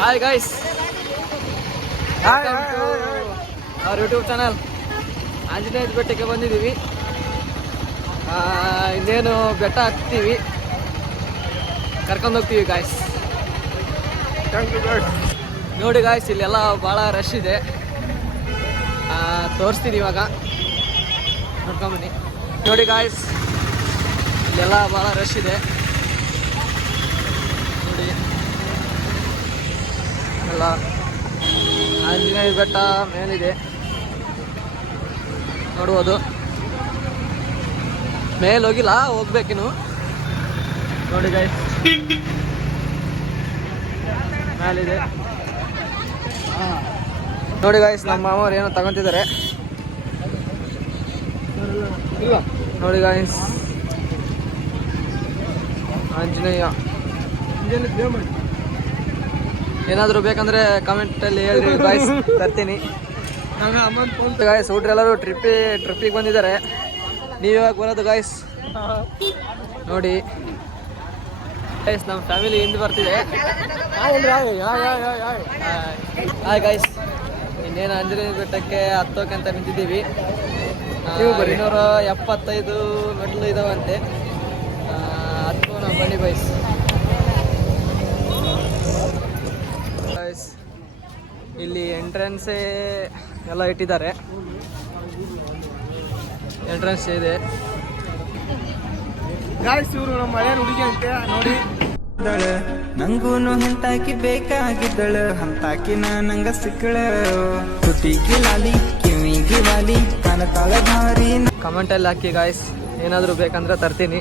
Hi guys, ಅವ್ರ YouTube channel Anjaneya ಬೆಟ್ಟಕ್ಕೆ ಬಂದಿದ್ದೀವಿ. ಇನ್ನೇನು ಬೆಟ್ಟ ಹತ್ತೀವಿ, ಕರ್ಕೊಂಡು ಹೋಗ್ತೀವಿ ಗಾಯ್ಸ್. ನೋಡಿ ಗಾಯ್ಸ್, ಇಲ್ಲೆಲ್ಲ ಭಾಳ ರಶ್ ಇದೆ. ತೋರಿಸ್ತೀನಿ ಇವಾಗ, ನೋಡ್ಕೊಂಬನ್ನಿ. ನೋಡಿ ಗಾಯ್ಸ್, ಇಲ್ಲೆಲ್ಲ ಭಾಳ ರಶ್ ಇದೆ ನೋಡಿ. ಎಲ್ಲ ಆಂಜನೇಯ ಬೆಟ್ಟ ಮೇಲಿದೆ ನೋಡ್ಬೋದು. ಮೇಲೆ ಹೋಗಿಲ್ಲ, ಹೋಗ್ಬೇಕಿನ್ನು. ನೋಡಿ ಗಾಯ್ಸ್, ಮೇಲಿದೆ ನೋಡಿ ಗಾಯ್ಸ್. ನಮ್ಮ ಮಾಮವ್ರು ಏನೋ ತಗೊಂತಿದ್ದಾರೆ ನೋಡಿ ಗಾಯ್ಸ್. ಆಂಜನೇಯ ಏನಾದರೂ ಬೇಕಂದ್ರೆ ಕಮೆಂಟಲ್ಲಿ ಹೇಳ್ರಿ ಗಾಯ್ಸ್, ತರ್ತೀನಿ ಗಾಯ್ಸ್. ಹುಡ್ರಿ ಎಲ್ಲರೂ ಟ್ರಿಪ್ಪಿಗೆ ಬಂದಿದ್ದಾರೆ. ನೀವು ಯಾವಾಗ ಬರೋದು ಗಾಯ್ಸ್? ನೋಡಿ ಗೈಸ್, ನಮ್ಮ ಫ್ಯಾಮಿಲಿ ಹಿಂದೆ ಬರ್ತಿದೆ. ಹಾಯ್ ಗೈಸ್, ಇನ್ನೇನು ಆಂಜನೇಯ ಬೆಟ್ಟಕ್ಕೆ ಹತ್ತೋಕೆ ಅಂತ ನಿಂತಿದ್ದೀವಿ. 275 ಮೆಟ್ಲು ಇದಾವಂತೆ. ಹತ್ತು ನಾವು ಬನ್ನಿ ಗೈಸ್. ಇಲ್ಲಿ ಎಂಟ್ರೆನ್ಸೇ ಎಲ್ಲ ಇಟ್ಟಿದ್ದಾರೆ, ಎಂಟ್ರೆನ್ಸ್ ಇದೆ ಗಾಯ್ಸ್. ಇವರು ನಮ್ಮ ಮಳೆ ಹುಡುಗಿ ಅಂತ ನೋಡಿ. ನಂಗೂನು ಹಂತಾಕಿ ಬೇಕಾಗಿದ್ದಳು, ಹಂತಾಕಿನ ನಂಗ ಸಿಕ್ಕಳ. ತುಟಿಗೆ ಲಾಲಿ, ಕಿವಿಗೆ ವಾಲಿ, ಕನತಾಳ ಭಾರಿ. ಕಮೆಂಟಲ್ಲಿ ಹಾಕಿ ಗಾಯ್ಸ್, ಏನಾದರೂ ಬೇಕಂದ್ರೆ ತರ್ತೀನಿ.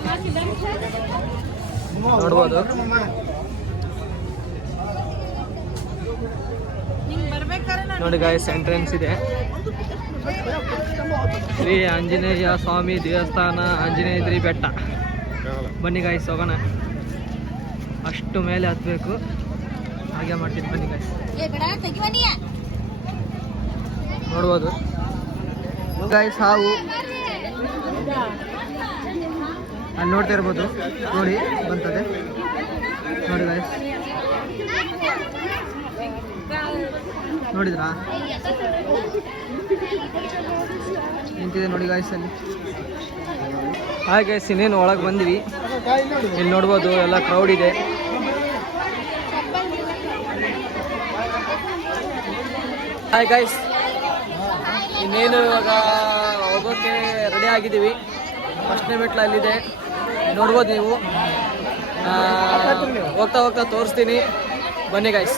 ನೋಡ್ಬೋದು. ನೋಡಿ ಗಾಯ್ಸ್, ಎಂಟ್ರೆನ್ಸ್ ಇದೆ. ಶ್ರೀ ಆಂಜನೇಯ ಸ್ವಾಮಿ ದೇವಸ್ಥಾನ, ಆಂಜನೇಯದ್ರಿ ಬೆಟ್ಟ. ಬನ್ನಿ ಗಾಯ್ಸ್, ಹೋಗೋಣ. ಅಷ್ಟು ಮೇಲೆ ಹತ್ಬೇಕು, ಹಾಗೆ ಮಾಡ್ತೀನಿ. ಬನ್ನಿ ಗಾಯ್ಸ್, ನೋಡ್ಬೋದು ಗಾಯ್ಸ್. ಹಾವು ಅಲ್ಲಿ ನೋಡ್ತಾ ಇರ್ಬೋದು. ನೋಡಿ ಬಂತದೆ ನೋಡಿ ಗಾಯ್ಸ್, ನೋಡಿದ್ರಾ? ನಿಂತಿದೆ ನೋಡಿ ಗಾಯ್ಸ್ ಅಲ್ಲಿ. ಹಾಯ್ ಗೈಸ್, ಇನ್ನೇನು ಒಳಗೆ ಬಂದ್ವಿ. ಇಲ್ಲಿ ನೋಡ್ಬೋದು, ಎಲ್ಲ ಕ್ರೌಡ್ ಇದೆ. ಹಾಯ್ ಗೈಸ್, ಇನ್ನೇನು ಇವಾಗ ಹೋಗೋಕ್ಕೆ ರೆಡಿ ಆಗಿದ್ದೀವಿ. ಫಸ್ಟ್ನೇ ಮೆಟ್ಲು ಅಲ್ಲಿದೆ, ನೋಡ್ಬೋದು ನೀವು. ಹೋಗ್ತಾ ಹೋಗ್ತಾ ತೋರಿಸ್ತೀನಿ, ಬನ್ನಿ ಗೈಸ್.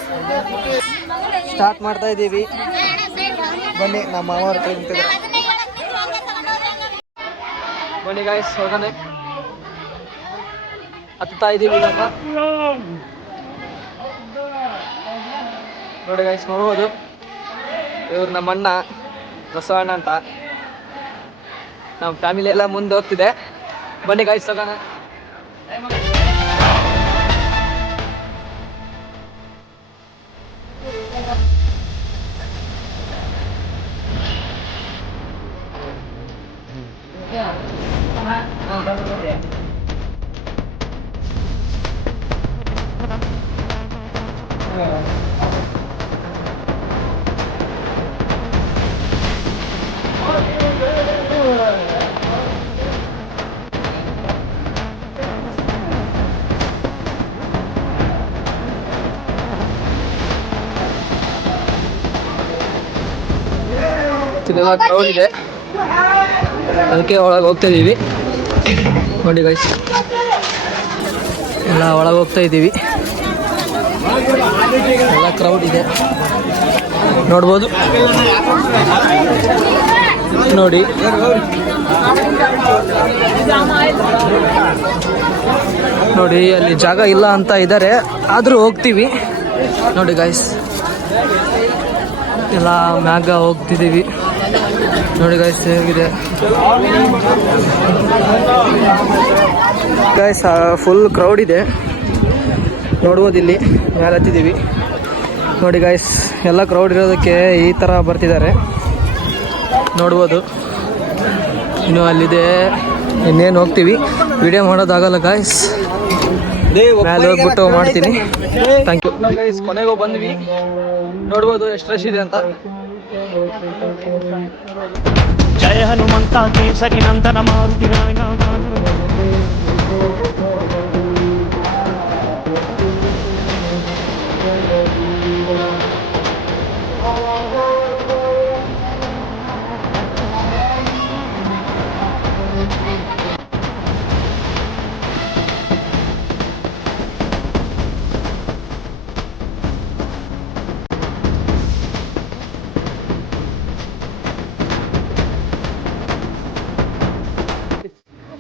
ಸ್ಟಾರ್ಟ್ ಮಾಡ್ತಾ ಇದ್ದೀವಿ, ಬನ್ನಿ. ನಮ್ಮ ಮಾಮವ್ರ ಕೈ ನಿಂತಿದೆ, ಬನ್ನಿ ಗಾಯ್ಸ್, ಹೋಗೋಣ. ಹತ್ತಾ ಇದ್ದೀವಿ ಇವಾಗ. ನೋಡಿ ಗಾಯ್ಸ್, ನೋಡ್ಬೋದು. ಇವ್ರು ನಮ್ಮ ಅಣ್ಣ ಬಸವಣ್ಣ ಅಂತ. ನಮ್ಮ ಫ್ಯಾಮಿಲಿ ಎಲ್ಲ ಮುಂದೆ ಹೋಗ್ತಿದೆ, ಬನ್ನಿ ಗಾಯ್ಸ್, ಹೋಗೋಣ. ಕ್ರೌಡ್ ಇದೆ, ಅದಕ್ಕೆ ಒಳಗೆ ಹೋಗ್ತಾ ಇದ್ದೀವಿ. ನೋಡಿ ಗೈಸ್, ಎಲ್ಲ ಒಳಗೆ ಹೋಗ್ತಾ ಇದ್ದೀವಿ. ಎಲ್ಲ ಕ್ರೌಡ್ ಇದೆ, ನೋಡ್ಬೋದು. ನೋಡಿ ನೋಡಿ, ಅಲ್ಲಿ ಜಾಗ ಇಲ್ಲ ಅಂತ ಇದ್ದಾರೆ, ಆದರೂ ಹೋಗ್ತೀವಿ. ನೋಡಿ ಗೈಸ್, ಎಲ್ಲ ಮ್ಯಾಗ ಹೋಗ್ತಿದ್ದೀವಿ. ನೋಡಿ ಗೈಸ್, ಹೇಗಿದೆ ಗೈಸ್. ಫುಲ್ ಕ್ರೌಡ್ ಇದೆ, ನೋಡ್ಬೋದು. ಇಲ್ಲಿ ಮೇಲೆ ಹತ್ತಿದ್ದೀವಿ. ನೋಡಿ ಗೈಸ್, ಎಲ್ಲ ಕ್ರೌಡ್ ಇರೋದಕ್ಕೆ ಈ ಥರ ಬರ್ತಿದ್ದಾರೆ, ನೋಡ್ಬೋದು. ಇನ್ನು ಅಲ್ಲಿದೆ, ಇನ್ನೇನು ಹೋಗ್ತೀವಿ. ವಿಡಿಯೋ ಮಾಡೋದಾಗಲ್ಲ ಗಾಯ್ಸ್. ಮೇಲೆ ಹೋಗ್ಬಿಟ್ಟು ಮಾಡ್ತೀನಿ. Thank you guys. ಕೊನೆಗೂ ಬಂದ್ವಿ, ನೋಡ್ಬೋದು ಎಷ್ಟು ರಶ್ ಇದೆ ಅಂತ. ಜಯ ಹನುಮಂತ ಕೇಸರಿ ನಂದನ ಮಾರುತಿ ರಾಯನ.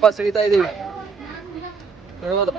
ವಾಪಸ್ ಇಳಿತಾ ಇದೀವಿ, ನೋಡ್ಬೋದು.